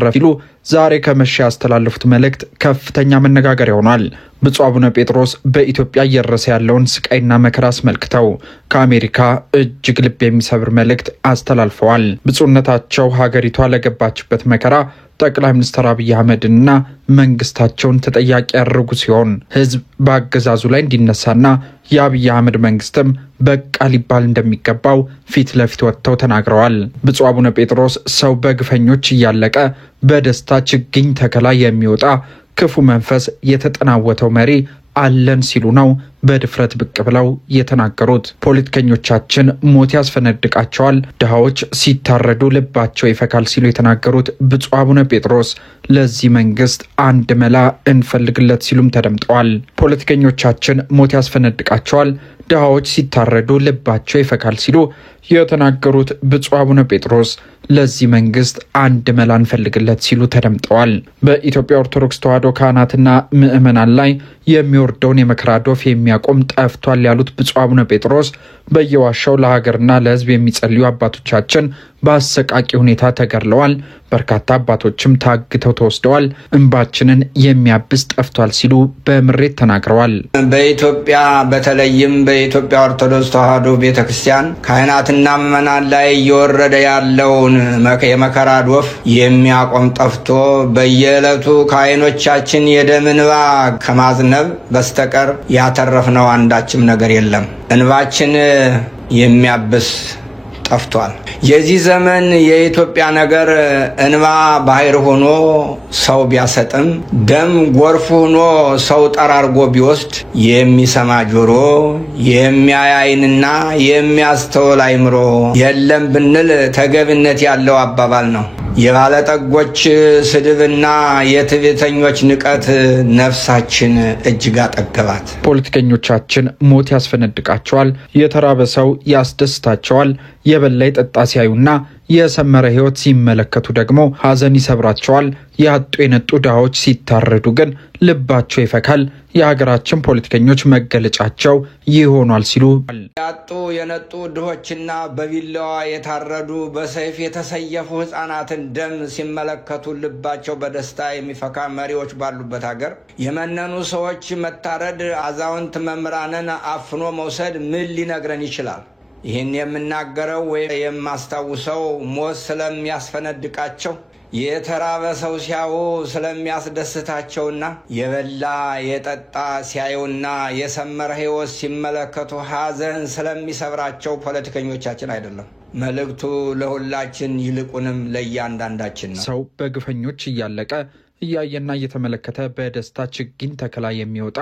ረፊሉ ዛሬ ከመሸ ያስተላለፉት መልእክት ከፍተኛ መነጋገር ሆኗል። ብፁዕ አቡነ ጴጥሮስ በኢትዮጵያ እየደረሰ ያለውን ስቃይና መከራ አስመልክተው ከአሜሪካ እጅግ ልብ የሚሰብር መልእክት አስተላልፈዋል። ብፁዕነታቸው ሀገሪቷ ለገባችበት መከራ ጠቅላይ ሚኒስትር አብይ አህመድና መንግስታቸውን ተጠያቂ ያደረጉ ሲሆን ህዝብ በአገዛዙ ላይ እንዲነሳና የአብይ አህመድ መንግስትም በቃ ሊባል እንደሚገባው ፊት ለፊት ወጥተው ተናግረዋል። ብፁዕ አቡነ ጴጥሮስ ሰው በግፈኞች እያለቀ በደስታ ችግኝ ተከላ የሚወጣ ክፉ መንፈስ የተጠናወተው መሪ አለን ሲሉ ነው በድፍረት ብቅ ብለው የተናገሩት። ፖለቲከኞቻችን ሞት ያስፈነድቃቸዋል፣ ድሃዎች ሲታረዱ ልባቸው ይፈካል ሲሉ የተናገሩት ብፁዕ አቡነ ጴጥሮስ ለዚህ መንግስት አንድ መላ እንፈልግለት ሲሉም ተደምጠዋል። ፖለቲከኞቻችን ሞት ያስፈነድቃቸዋል፣ ድሃዎች ሲታረዱ ልባቸው ይፈካል ሲሉ የተናገሩት ብፁዕ አቡነ ጴጥሮስ ለዚህ መንግስት አንድ መላ እንፈልግለት ሲሉ ተደምጠዋል። በኢትዮጵያ ኦርቶዶክስ ተዋሕዶ ካህናትና ምዕመናን ላይ የሚወርደውን የመከራ ዶፍ የሚያቆም ጠፍቷል ያሉት ብፁዕ አቡነ ጴጥሮስ በየዋሻው ለሀገርና ለህዝብ የሚጸልዩ አባቶቻችን በአሰቃቂ ሁኔታ ተገድለዋል፣ በርካታ አባቶችም ታግተው ተወስደዋል፣ እንባችንን የሚያብስ ጠፍቷል ሲሉ በምሬት ተናግረዋል። በኢትዮጵያ በተለይም በኢትዮጵያ ኦርቶዶክስ ተዋሕዶ ቤተክርስቲያን ካህናትና ምዕመናን ላይ እየወረደ ያለውን የመከራ ዶፍ የሚያቆም ጠፍቶ በየዕለቱ ከዓይኖቻችን የደም እንባ ከማዝነብ በስተቀር ያተረፍነው አንዳችም ነገር የለም። እንባችን የሚያብስ ጠፍቷል። የዚህ ዘመን የኢትዮጵያ ነገር እንባ ባህር ሆኖ ሰው ቢያሰጥም ደም ጎርፍ ሆኖ ሰው ጠራርጎ ቢወስድ የሚሰማ ጆሮ የሚያይ ዓይንና የሚያስተውል አእምሮ የለም ብንል ተገቢነት ያለው አባባል ነው። የባለጠጎች ስድብና የትዕቢተኞች ንቀት ነፍሳችን እጅግ አጠገባት። ፖለቲከኞቻችን ሞት ያስፈነድቃቸዋል፣ የተራበ ሰው ያስደስታቸዋል፣ የበላ የጠጣ ሲያዩና የሰመረ ህይወት ሲመለከቱ ደግሞ ሀዘን ይሰብራቸዋል። ያጡ የነጡ ድሃዎች ሲታረዱ ግን ልባቸው ይፈካል። የሀገራችን ፖለቲከኞች መገለጫቸው ይሆናል ሲሉ ያጡ የነጡ ድሆችና በቢላዋ የታረዱ በሰይፍ የተሰየፉ ህፃናትን ደም ሲመለከቱ ልባቸው በደስታ የሚፈካ መሪዎች ባሉበት ሀገር የመነኑ ሰዎች መታረድ፣ አዛውንት መምህራንን አፍኖ መውሰድ ምን ሊነግረን ይችላል? ይህን የምናገረው ወይ የማስታውሰው ሞት ስለሚያስፈነድቃቸው የተራበ ሰው ሲያዩ ስለሚያስደስታቸውና የበላ የጠጣ ሲያዩና የሰመረ ህይወት ሲመለከቱ ሀዘን ስለሚሰብራቸው ፖለቲከኞቻችን አይደለም። መልእክቱ ለሁላችን ይልቁንም ለእያንዳንዳችን ነው። ሰው በግፈኞች እያለቀ እያየና እየተመለከተ በደስታ ችግኝ ተከላ የሚወጣ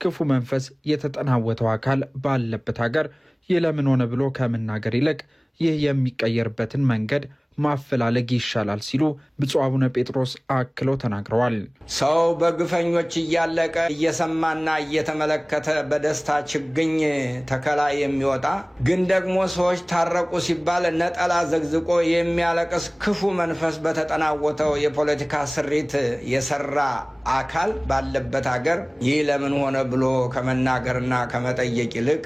ክፉ መንፈስ የተጠናወተው አካል ባለበት ሀገር የለምን ሆነ ብሎ ከመናገር ይልቅ ይህ የሚቀየርበትን መንገድ ማፈላለግ ይሻላል ሲሉ ብፁዕ አቡነ ጴጥሮስ አክለው ተናግረዋል። ሰው በግፈኞች እያለቀ እየሰማና እየተመለከተ በደስታ ችግኝ ተከላ የሚወጣ ግን ደግሞ ሰዎች ታረቁ ሲባል ነጠላ ዘግዝቆ የሚያለቅስ ክፉ መንፈስ በተጠናወተው የፖለቲካ ስሪት የሰራ አካል ባለበት ሀገር ይህ ለምን ሆነ ብሎ ከመናገርና ከመጠየቅ ይልቅ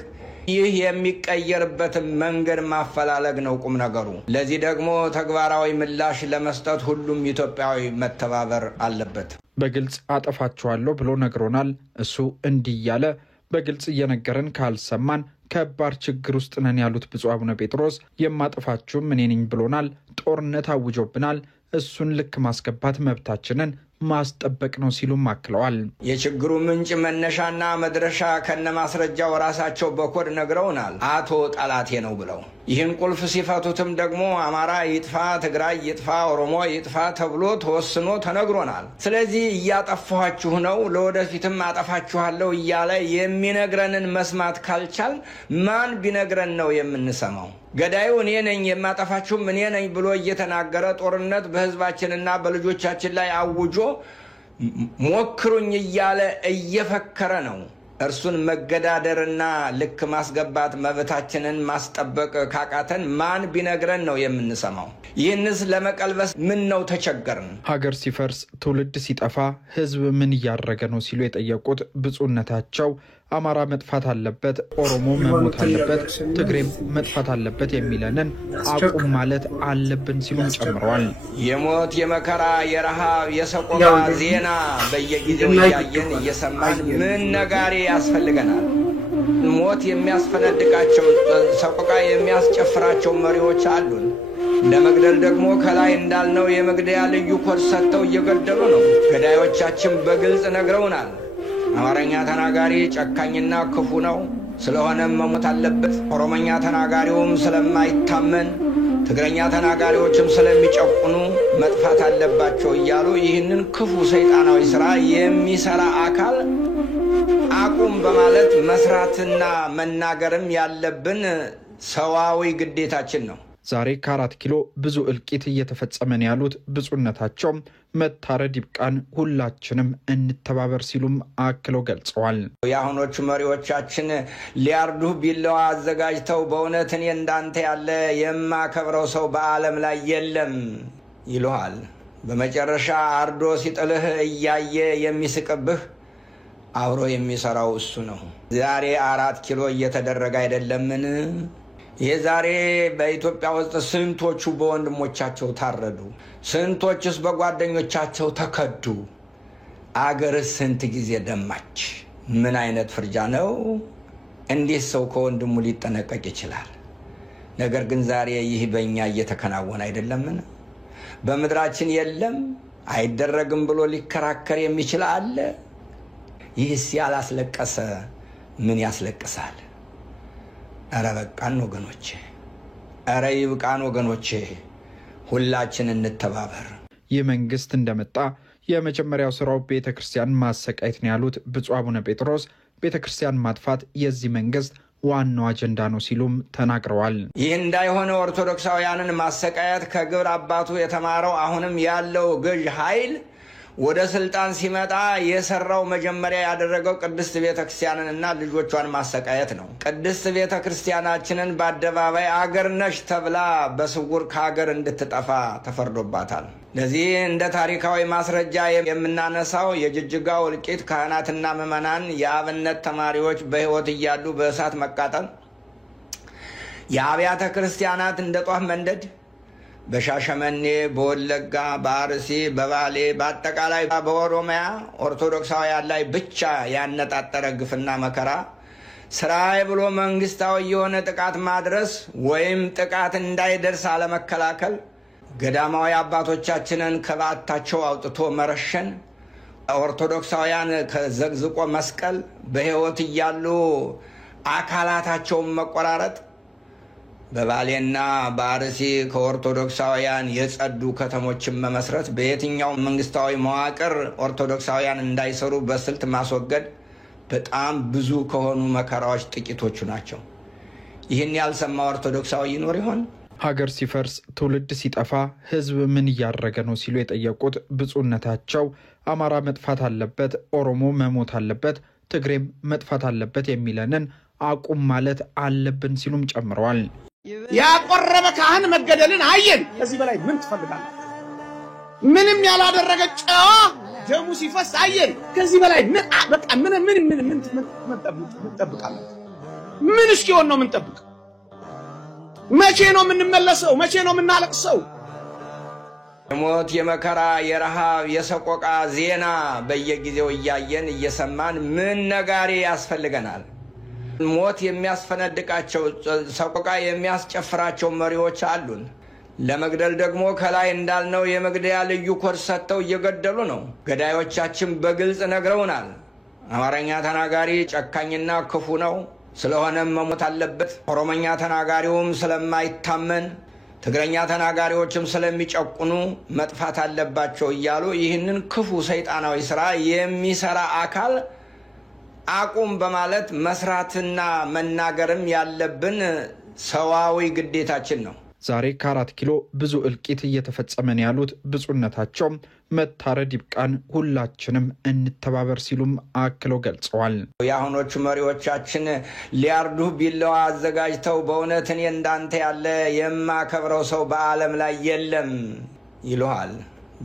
ይህ የሚቀየርበትን መንገድ ማፈላለግ ነው ቁም ነገሩ። ለዚህ ደግሞ ተግባራዊ ምላሽ ለመስጠት ሁሉም ኢትዮጵያዊ መተባበር አለበት። በግልጽ አጠፋችኋለሁ ብሎ ነግሮናል። እሱ እንዲህ ያለ በግልጽ እየነገረን ካልሰማን ከባድ ችግር ውስጥ ነን ያሉት ብፁዕ አቡነ ጴጥሮስ የማጠፋችሁም እኔ ነኝ ብሎናል። ጦርነት አውጆብናል። እሱን ልክ ማስገባት መብታችንን ማስጠበቅ ነው ሲሉም አክለዋል። የችግሩ ምንጭ መነሻና መድረሻ ከነማስረጃው ራሳቸው በኮድ ነግረውናል። አቶ ጠላቴ ነው ብለው ይህን ቁልፍ ሲፈቱትም ደግሞ አማራ ይጥፋ፣ ትግራይ ይጥፋ፣ ኦሮሞ ይጥፋ ተብሎ ተወስኖ ተነግሮናል። ስለዚህ እያጠፋችሁ ነው፣ ለወደፊትም አጠፋችኋለሁ እያለ የሚነግረንን መስማት ካልቻል ማን ቢነግረን ነው የምንሰማው? ገዳዩ እኔ ነኝ የማጠፋችሁም እኔ ነኝ ብሎ እየተናገረ ጦርነት በህዝባችንና በልጆቻችን ላይ አውጆ ሞክሩኝ እያለ እየፈከረ ነው። እርሱን መገዳደርና ልክ ማስገባት መብታችንን ማስጠበቅ ካቃተን ማን ቢነግረን ነው የምንሰማው? ይህንስ ለመቀልበስ ምን ነው ተቸገርን? ሀገር ሲፈርስ ትውልድ ሲጠፋ ህዝብ ምን እያደረገ ነው ሲሉ የጠየቁት ብፁዕነታቸው አማራ መጥፋት አለበት፣ ኦሮሞ መሞት አለበት፣ ትግሬም መጥፋት አለበት የሚለንን አቁም ማለት አለብን ሲሉም ጨምረዋል። የሞት የመከራ የረሃብ የሰቆቃ ዜና በየጊዜው ያየን እየሰማን ምን ነጋሪ ያስፈልገናል? ሞት የሚያስፈነድቃቸው ሰቆቃ የሚያስጨፍራቸው መሪዎች አሉን። ለመግደል ደግሞ ከላይ እንዳልነው የመግደያ ልዩ ኮድ ሰጥተው እየገደሉ ነው። ገዳዮቻችን በግልጽ ነግረውናል። አማርኛ ተናጋሪ ጨካኝና ክፉ ነው፣ ስለሆነም መሞት አለበት። ኦሮሞኛ ተናጋሪውም ስለማይታመን፣ ትግረኛ ተናጋሪዎችም ስለሚጨቁኑ መጥፋት አለባቸው እያሉ ይህንን ክፉ ሰይጣናዊ ስራ የሚሰራ አካል አቁም በማለት መስራትና መናገርም ያለብን ሰዋዊ ግዴታችን ነው። ዛሬ ከ4 ኪሎ ብዙ እልቂት እየተፈጸመ ነው ያሉት ብፁዕነታቸው መታረድ ይብቃን፣ ሁላችንም እንተባበር ሲሉም አክለው ገልጸዋል። የአሁኖቹ መሪዎቻችን ሊያርዱ ቢላዋ አዘጋጅተው በእውነት እኔ እንዳንተ ያለ የማከብረው ሰው በዓለም ላይ የለም ይሉሃል። በመጨረሻ አርዶ ሲጥልህ እያየ የሚስቅብህ አብሮ የሚሰራው እሱ ነው። ዛሬ 4 ኪሎ እየተደረገ አይደለምን? የዛሬ በኢትዮጵያ ውስጥ ስንቶቹ በወንድሞቻቸው ታረዱ? ስንቶችስ በጓደኞቻቸው ተከዱ? አገር ስንት ጊዜ ደማች? ምን አይነት ፍርጃ ነው? እንዴት ሰው ከወንድሙ ሊጠነቀቅ ይችላል? ነገር ግን ዛሬ ይህ በእኛ እየተከናወነ አይደለምን? በምድራችን የለም አይደረግም ብሎ ሊከራከር የሚችል አለ? ይህስ ያላስለቀሰ ምን ያስለቅሳል? አረ በቃን ወገኖቼ፣ አረ ይብቃን ወገኖቼ፣ ሁላችን እንተባበር። የመንግስት እንደመጣ የመጀመሪያው ስራው ቤተክርስቲያን ማሰቃየት ነው ያሉት ብፁዕ አቡነ ጴጥሮስ ቤተክርስቲያን ማጥፋት የዚህ መንግስት ዋናው አጀንዳ ነው ሲሉም ተናግረዋል። ይህ እንዳይሆነ ኦርቶዶክሳውያንን ማሰቃየት ከግብር አባቱ የተማረው አሁንም ያለው ገዥ ኃይል ወደ ስልጣን ሲመጣ የሰራው መጀመሪያ ያደረገው ቅድስት ቤተክርስቲያንንና ልጆቿን ማሰቃየት ነው። ቅድስት ቤተክርስቲያናችንን በአደባባይ አገር ነሽ ተብላ በስውር ከሀገር እንድትጠፋ ተፈርዶባታል። ለዚህ እንደ ታሪካዊ ማስረጃ የምናነሳው የጅጅጋው እልቂት፣ ካህናትና ምዕመናን የአብነት ተማሪዎች በህይወት እያሉ በእሳት መቃጠል፣ የአብያተ ክርስቲያናት እንደ ጧፍ መንደድ፣ በሻሸመኔ፣ በወለጋ፣ በአርሲ፣ በባሌ፣ በአጠቃላይ በኦሮሚያ ኦርቶዶክሳውያን ላይ ብቻ ያነጣጠረ ግፍና መከራ ስራዬ ብሎ መንግስታዊ የሆነ ጥቃት ማድረስ ወይም ጥቃት እንዳይደርስ አለመከላከል፣ ገዳማዊ አባቶቻችንን ከበዓታቸው አውጥቶ መረሸን፣ ኦርቶዶክሳውያን ከዘግዝቆ መስቀል፣ በህይወት እያሉ አካላታቸውን መቆራረጥ፣ በባሌና በአርሲ ከኦርቶዶክሳውያን የጸዱ ከተሞችን መመስረት፣ በየትኛው መንግስታዊ መዋቅር ኦርቶዶክሳውያን እንዳይሰሩ በስልት ማስወገድ በጣም ብዙ ከሆኑ መከራዎች ጥቂቶቹ ናቸው። ይህን ያልሰማ ኦርቶዶክሳዊ ይኖር ይሆን? ሀገር ሲፈርስ ትውልድ ሲጠፋ ህዝብ ምን እያደረገ ነው ሲሉ የጠየቁት ብፁዕነታቸው አማራ መጥፋት አለበት፣ ኦሮሞ መሞት አለበት፣ ትግሬም መጥፋት አለበት የሚለንን አቁም ማለት አለብን ሲሉም ጨምረዋል። ያቆረበ ካህን መገደልን አየን። ከዚህ በላይ ምን ትፈልጋለህ? ምንም ያላደረገ ጨዋ ደሙ ሲፈስ አየን። ከዚህ በላይ ምን በቃ ምን ትጠብቃለህ? ምን እስኪሆን ነው የምንጠብቅ? መቼ ነው የምንመለሰው? መቼ ነው የምናለቅሰው? የሞት የመከራ የረሃብ የሰቆቃ ዜና በየጊዜው እያየን እየሰማን ምን ነጋሪ ያስፈልገናል? ሞት የሚያስፈነድቃቸው ሰቆቃ የሚያስጨፍራቸው መሪዎች አሉን። ለመግደል ደግሞ ከላይ እንዳልነው የመግደያ ልዩ ኮድ ሰጥተው እየገደሉ ነው። ገዳዮቻችን በግልጽ ነግረውናል። አማርኛ ተናጋሪ ጨካኝና ክፉ ነው፣ ስለሆነም መሞት አለበት። ኦሮሞኛ ተናጋሪውም ስለማይታመን፣ ትግረኛ ተናጋሪዎችም ስለሚጨቁኑ መጥፋት አለባቸው እያሉ ይህንን ክፉ ሰይጣናዊ ስራ የሚሰራ አካል አቁም በማለት መስራትና መናገርም ያለብን ሰዋዊ ግዴታችን ነው። ዛሬ ከ4 ኪሎ ብዙ እልቂት እየተፈጸመ ነው ያሉት ብፁዕነታቸው መታረድ ይብቃን፣ ሁላችንም እንተባበር ሲሉም አክለው ገልጸዋል። የአሁኖቹ መሪዎቻችን ሊያርዱ ቢላዋ አዘጋጅተው በእውነት እኔ እንዳንተ ያለ የማከብረው ሰው በዓለም ላይ የለም ይሉሃል።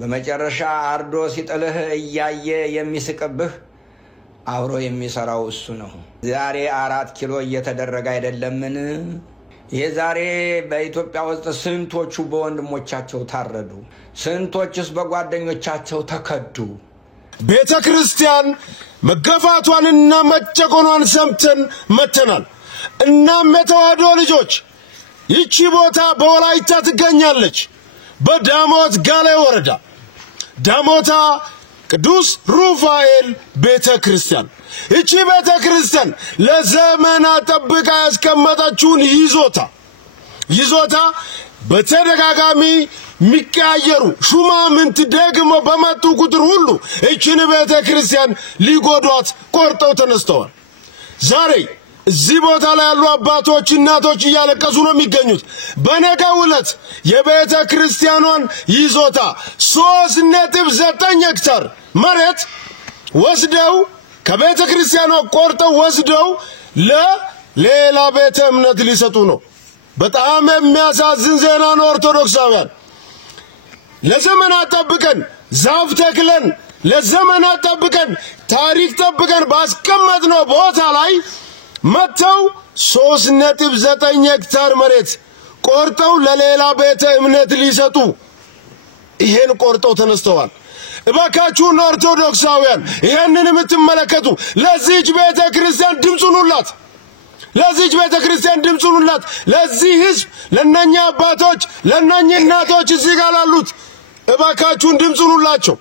በመጨረሻ አርዶ ሲጥልህ እያየ የሚስቅብህ አብሮ የሚሰራው እሱ ነው። ዛሬ 4 ኪሎ እየተደረገ አይደለምን? የዛሬ በኢትዮጵያ ውስጥ ስንቶቹ በወንድሞቻቸው ታረዱ? ስንቶችስ በጓደኞቻቸው ተከዱ? ቤተ ክርስቲያን መገፋቷንና መጨቆኗን ሰምተን መተናል። እናም የተዋህዶ ልጆች ይቺ ቦታ በወላይታ ትገኛለች። በዳሞት ጋሌ ወረዳ ዳሞታ ቅዱስ ሩፋኤል ቤተ ክርስቲያን። ይቺ ቤተ ክርስቲያን ለዘመናት ጠብቃ ያስቀመጠችውን ይዞታ በተደጋጋሚ ሚቀያየሩ ሹማምንት ደግሞ በመጡ ቁጥር ሁሉ ይቺን ቤተ ክርስቲያን ሊጎዷት ቆርጠው ተነስተዋል። ዛሬ እዚህ ቦታ ላይ ያሉ አባቶች እናቶች እያለቀሱ ነው የሚገኙት። በነገው ዕለት የቤተ ክርስቲያኗን ይዞታ 3.9 ሄክታር መሬት ወስደው ከቤተ ክርስቲያኗ ቆርጠው ወስደው ለሌላ ቤተ እምነት ሊሰጡ ነው። በጣም የሚያሳዝን ዜና ነው። ኦርቶዶክሳውያን ለዘመናት ጠብቀን ዛፍ ተክለን ለዘመናት ጠብቀን ታሪክ ጠብቀን ባስቀመጥነው ቦታ ላይ መተው 3.9 ሄክታር መሬት ቆርጠው ለሌላ ቤተ እምነት ሊሰጡ ይሄን ቆርጠው ተነስተዋል። እባካችሁን ኦርቶዶክሳውያን ይሄንን የምትመለከቱ ለዚህች ቤተ ክርስቲያን ድምጹን ሁላት፣ ለዚህች ቤተ ክርስቲያን ድምጹን ሁላት፣ ለዚህ ህዝብ፣ ለነኛ አባቶች፣ ለነኛ እናቶች እዚህ ጋር ላሉት እባካችሁን ድምጹን ሁላቸው።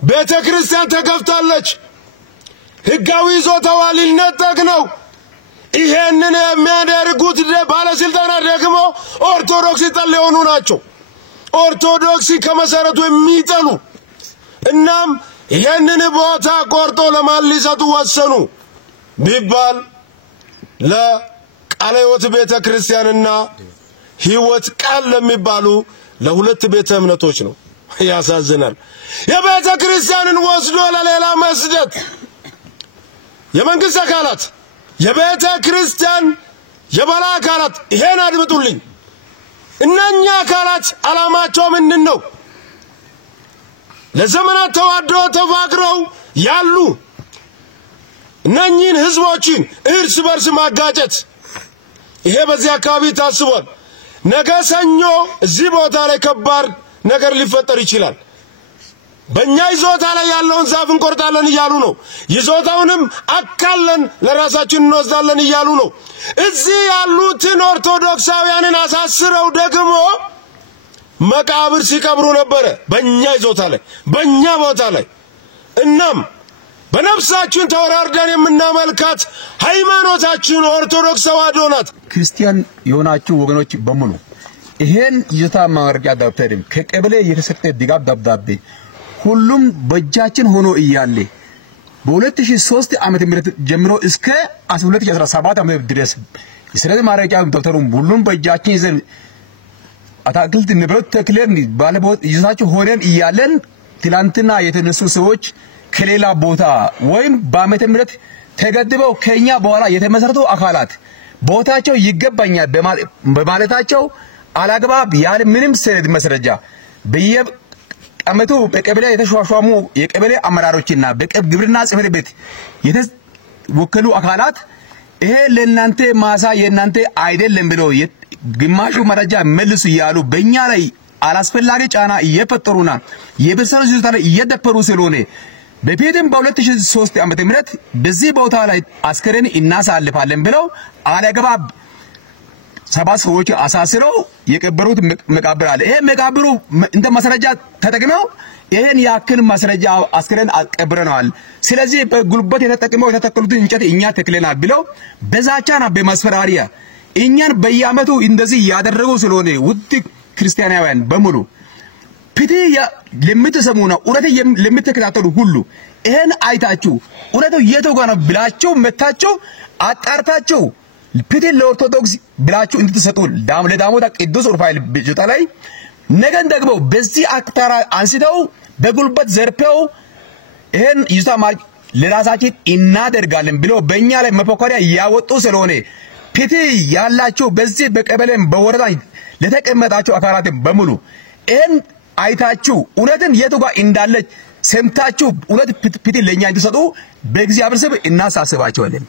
ቤተ ክርስቲያን ተገፍታለች። ህጋዊ ይዞታዋ ሊነጠቅ ነው። ይሄንን የሚያደርጉት ባለስልጣናት ደግሞ ኦርቶዶክስ ጠል የሆኑ ናቸው። ኦርቶዶክስ ከመሰረቱ የሚጠሉ። እናም ይሄንን ቦታ ቆርጦ ለማን ሊሰጡ ወሰኑ ቢባል ለቃለ ሕይወት ቤተ ክርስቲያንና ሕይወት ቃል ለሚባሉ ለሁለት ቤተ እምነቶች ነው። ያሳዝናል። የቤተ ክርስቲያንን ወስዶ ለሌላ መስደት የመንግስት አካላት የቤተ ክርስቲያን የበላይ አካላት ይሄን አድምጡልኝ። እነኛ አካላት ዓላማቸው ምንድነው? ለዘመናት ተዋደው ተፋቅረው ያሉ እነኚህን ህዝቦችን እርስ በርስ ማጋጨት። ይሄ በዚህ አካባቢ ታስቧል። ነገ ሰኞ እዚህ ቦታ ላይ ከባድ ነገር ሊፈጠር ይችላል። በእኛ ይዞታ ላይ ያለውን ዛፍ እንቆርጣለን እያሉ ነው። ይዞታውንም አካለን ለራሳችን እንወስዳለን እያሉ ነው። እዚህ ያሉትን ኦርቶዶክሳውያንን አሳስረው ደግሞ መቃብር ሲቀብሩ ነበር በእኛ ይዞታ ላይ በእኛ ቦታ ላይ። እናም በነፍሳችን ተወራርደን የምናመልካት ሃይማኖታችን ኦርቶዶክስ ተዋሕዶ ናት። ክርስቲያን የሆናችሁ ወገኖች በሙሉ ይሄን ይዞታ ማረጋገጫ ደብተር ከቀበሌ የተሰጠ ድጋፍ ደብዳቤ ሁሉም በእጃችን ሆኖ እያለ በ2003 ዓመተ ምህረት ጀምሮ እስከ 2017 ዓመተ ድረስ ስለዚህ ማረጋገጫ ደብተሩን ሁሉም በእጃችን ይዘን አታክልት ንብረት ተክለን ባለቦት ይዞታቸው ሆነን እያለን ትላንትና የተነሱ ሰዎች ከሌላ ቦታ ወይም በዓመተ ምህረት ተገድበው ከኛ በኋላ የተመሰረቱ አካላት ቦታቸው ይገባኛል በማለታቸው አላግባብ ያለ ምንም ሰነድ መስረጃ በየአመቱ በቀበሌ የተሿሿሙ የቀበሌ አመራሮችና በግብርና ጽሕፈት ቤት የተወከሉ አካላት ይሄ ለእናንተ ማሳ የእናንተ አይደለም ብለው ግማሹ መረጃ መልሱ ይያሉ በእኛ ላይ አላስፈላጊ ጫና እየፈጠሩና የብርሰሩ ይዞታ ላይ እየደፈሩ ስለሆነ በፊትም በ2003 ዓመተ ምህረት በዚህ ቦታ ላይ አስከሬን እናሳልፋለን ብለው አለግባብ 7 ሰዎች አሳስረው የቀበሩት መቃብር አለ። ይሄ መቃብሩ እንደ ማስረጃ ተጠቅመው ይሄን ያክል ማስረጃ አስከሬን አቀብረናል። ስለዚህ በጉልበት የተተከሉትን እንጨት እኛ ተክለናል ብለው በዛቻና በማስፈራሪያ እኛን በየአመቱ እንደዚህ ያደረጉ ስለሆነ ውድ ክርስቲያናውያን በሙሉ ፒቲ ለምትሰሙና ኡረተ ለምትከታተሉ ሁሉ ይሄን አይታችሁ ኡረቱ የተው ጋር ነው ብላችሁ መታችሁ አጣርታችሁ ፒቲ ለኦርቶዶክስ ብላችሁ እንድትሰጡ ለዳሞታ ቅዱስ ሩፋኤል ቤተ ላይ ነገን ደግሞ በዚህ አክታራ አንስተው በጉልበት ዘርፈው ይሄን ይዞታ ለራሳችን እናደርጋለን ብለው በእኛ ላይ መፎከሪያ ያወጡ ስለሆነ ፒቲ ያላችሁ በዚህ በቀበሌም በወረዳ ለተቀመጣችሁ አካላት በሙሉ ይሄን አይታችሁ ኡረትን የቱ ጋር እንዳለች ሰምታችሁ ሁለት ፊት ለኛ እንዲሰጡ በእግዚአብሔር ስም እናሳስባቸዋለን።